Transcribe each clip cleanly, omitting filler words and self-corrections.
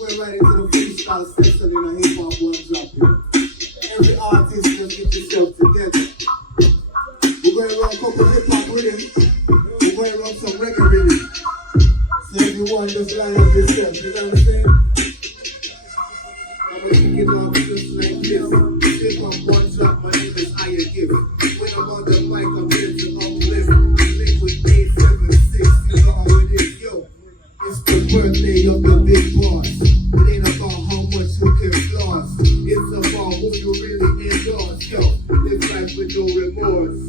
we're going right into the freestyle session in a hip hop one drop here. Every artist just get yourself together. We're going to run a couple hip hop rhythms. We're going to run some reggae rhythms. So everyone just line up yourself, you know what I'm saying? I'm going to kick it off just like this. Hip hop one drop, my name is Iron Gift. When I'm on the mic, I'm here to uplift. Liquid 876, you know how it is, yo. It's the birthday of the big boss. It ain't about how much you can floss. It's about who you really endorse, yo. Live life with no remorse.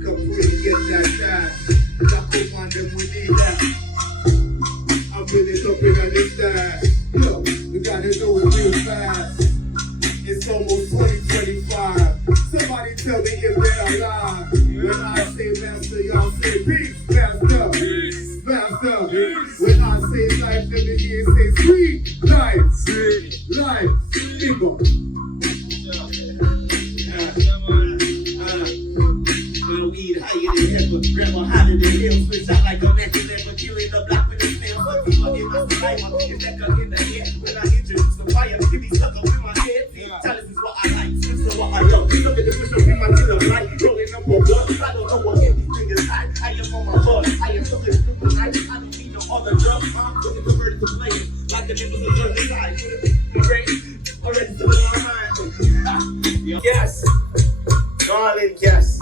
Come free, get that dash. Drop up on them, we need that. I'm really jumping on this dash. Yo, we gotta do it real fast. It's almost 2025. Somebody tell me if they're alive. When I say master, y'all say peace, master. Master. When I say life, let me hear say sweet life. Life. People. My weed higher than ever. Grandma hotter than hell. Switch out like a match never. Killing the block with the smell. Some people in my saliva. If that gun in the air. When I introduce the fire, give me stuck up in my head. Chalice is what I like. This is what I love. Look at the push up in my chin of light. Rolling up on blood. I don't know what hit these fingers high. I am on my buzz. I am looking through the night. I don't need no other drugs. I'm looking converted to playing. Like the nipples of the side. Already still in my mind. Yes. Darling, yes.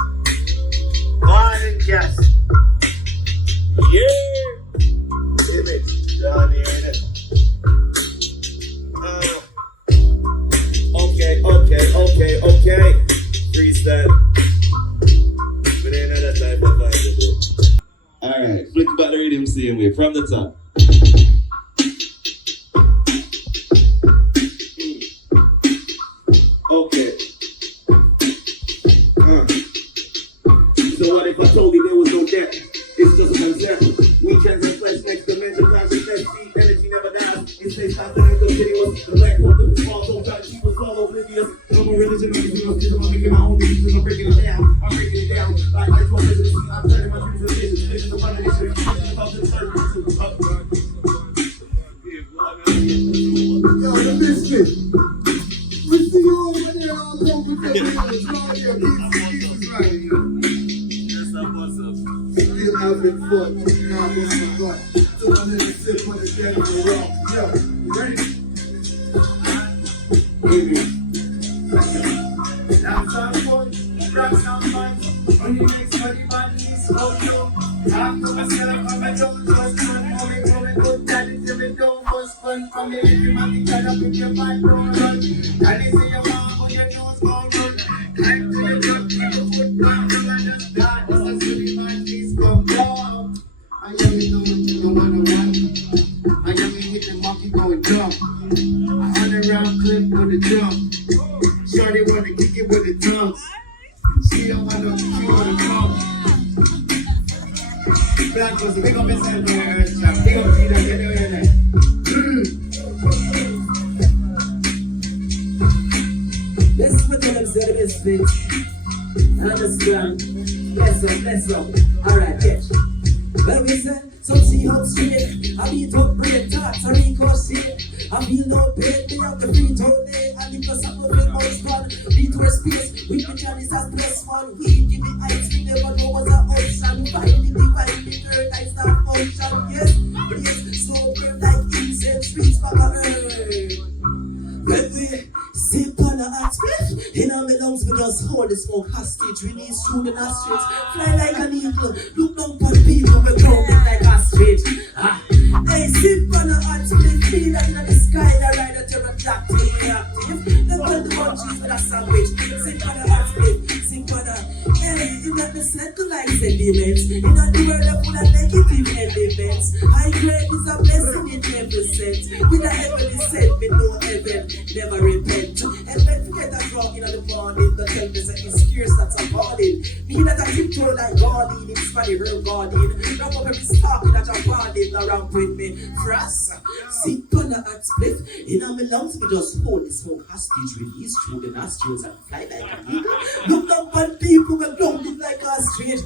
Darling, yes. Yeah. Image. Down here in it. Okay. Freestyle. But ain't another time for find it. Alright, flick back the rhythm same way, from the top. Okay. So what if I told you there was no death? It's just a concept. Weekends and flesh, next dimension, consciousness, deep energy never dies. It stays constant, continuous. The black hole of the small, so tight, she was all oblivious. No more religion, no more religion, I'm making my own decisions, I'm breaking it down. I'm breaking it down. Like I told you, I'm turning my dreams to visions. Visions of running this shit. Visions of the surgery to up. Yo, the misfit. We see you over there all over the place. Right here, pieces right here. Still having fun, now I'm on my gut. So I'm in the tip of the dead in the rock. Yo, you ready? Baby. Now some fun, grab some fun. Money makes money, money is so low. After myself, I'm a don't trust fun. Moving, good daddy, till it don't was fun. From me, if you want to get up with your mind, don't run. Daddy say your mom, but your nose won't run. Time to the drug, keep the foot down, you understand. It's a silly man, please come down. I am in no matter what. I am in hit the monkey going dumb. 100-round clip with a drum. Shorty wanna kick it with the drums. She don't wanna kick it with the drums. Black was a big up his head on the earth. Big up Gina, get away there. This is what I'm saying, this thing. Understand? Bless up. Alright, catch. Well, we said, some see how straight. I beat up brain thoughts, I ricochet. I feel no pain, me have the free today. And if the sample feel most fun, beat to a space. With the chalice as plus one. We give me ice, we never know what's an option. Find the divine, the earth, I start function. Yes, so burn like incense, reach back on earth. When we sip on the hot spliff, in our lungs we just hold the smoke hostage. Release through the nostrils, fly like an eagle. Look down on people, we're grounded like ostrich. Hey, sip on the hot spliff, feel that in the sky, the rider pterodactyl reactive. They burn the munchies with a sandwich. Sip on the hot spliff, sip on the. Hey, you got the settle like sediments. In the world of full of negative elements. High grade is a blessing in every sense. With a heavenly set, with no heaven, never repent. And then forget that wrong in the morning. The tell me that it's scarce, that's a calling. Me that I tiptoe like guardian, it's for the real guardian. Now up every stalking that I'm guarding around with me. Frost, sip on the hot spliff. In our lungs, we just hold the smoke hostage. Release through the nostrils and fly like an eagle. Look down on people, we're grounded like ostrich.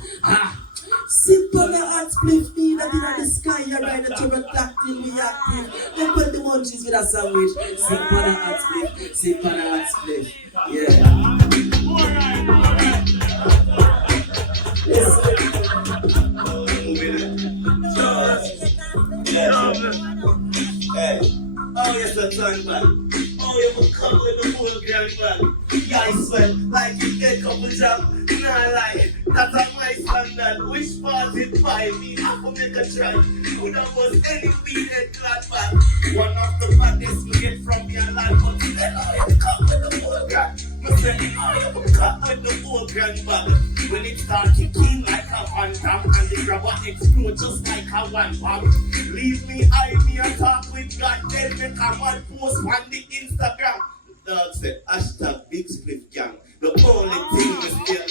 Sip on the hot spliff, need that in the sky, you're right, the trouble black till we active. Then put the munchies with a sandwich. Sip on the hot spliff, sip on the hot spliff. Yeah. Hey, oh yes, a tongue man. Oh, you will come with the whole grand man. Yeah, I sweat like you get couple jump. Nah, like that's a my standard. Which part it by me? I will make a try. Could have was any beaten glad man. One of the baddest we get from your land, but then oh, you come with the whole grand. I say, oh, you will come with the whole grand bag. When it starts kicking like a one gram and the grabber explode just like a one bomb. Leave me, I me and talk with God. Then make a one post on the Instagram. Dog said, hashtag Big Splif Gang. The only thing we still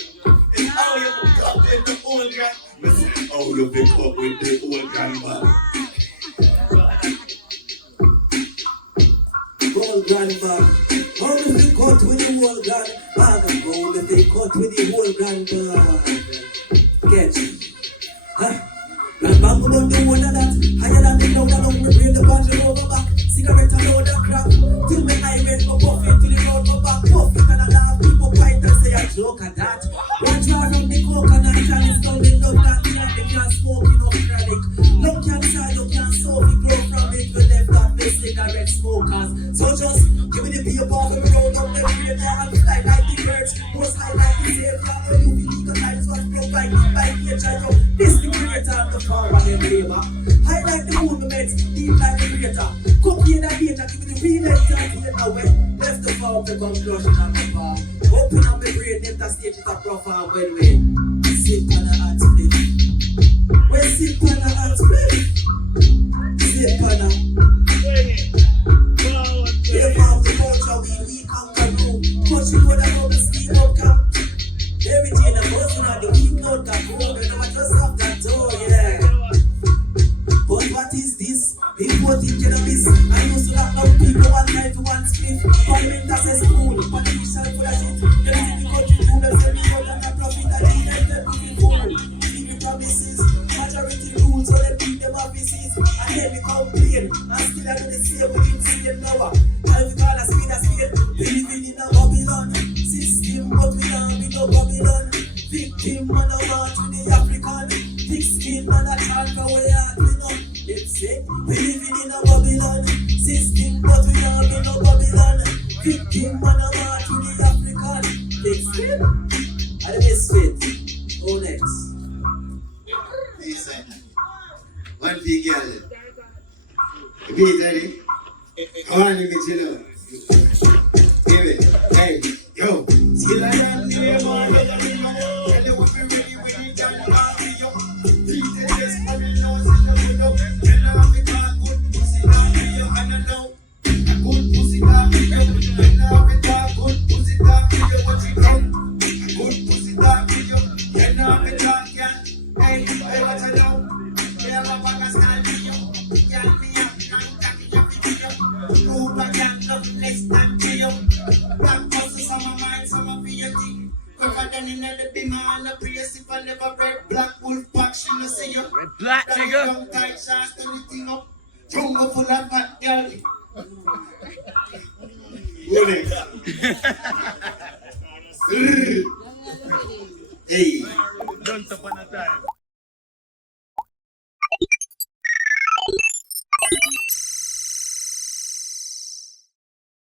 is how you pick up with the old gang. I say, how you pick up with the old gang, man. Old grandpa, how do they cut with the old grandpa? How do they cut with the old grandpa? Catch it. Huh? Grandpa go down the one of that. Higher than the cloud along me bring the battery over back. Cigarette and load of crack. Till me eye red go puff it till the road go back. Puff it and I laugh. People quiet and say a joke at that. Watch out from the coconut and it's down the love that. They can't smoke enough chronic. Lung cancer you can't solve it. Grow from it. We left off the cigarette smokers. So just give me the paper for me road up the radar and fly like the birds. Most like the savior. Or you be legalized what's broke like the bike nature. This the creator of the power and them labor. High like the movements, deep like the creator. Cocaine and data, give me the real entertainment away. Left the farm to come crushing on the farm. Open up the brain, enter stage it a proper when we sip on a hot split. We sip on a hot split. Sip on a. If off the culture, we conquer room. Pushing for the road, the steam up camp. Everything the person on the weak note that go, they never just off that door, yeah. But what is this? Imported cannabis. I used to lock down people one night to one spliff. Parliament has a school, politician for the shit. Then I think the country do them send me out and I profit and they let them people fool. Secret promises, majority rules, so they beat them offices. And then we complain, and still I do the same with insane power. And we call a spade, believing in a Babylon system, but we don't be no Babylon. Victim man a march with the African. Thick skin man a chant for way out, we know. It's it, we living in a Babylon system, but we don't be no Babylon. Victim man a march with the African. Thick skin, and the misfit. Who next? Listen, one big girl. You be ready? I want to meet you now. Give it, hey, yo. Still I am near more than you know. Tell you what we ready when you can party, yo. Beat the chest, but we know it's in the window. Tell her I'm the car, good pussy, down to you, and I know. A good pussy, down to you. Tell her I'm the car, good pussy, down to you, what you can. A good pussy, down to you. Tell her I'm the car, can. Hey, hey, what you know? Yeah, my bag is not to you. Yeah, me up, I'm cocky, up to you. Move back and look next time to you. Black houses on my mind, some of your thing. Quicker than in the beam, and the place if I never read black wolf pack, she no see you. Red black, nigga. Young tight shots, turn the thing up. Jungle full of fat girl. Hey. Don't stop on the time.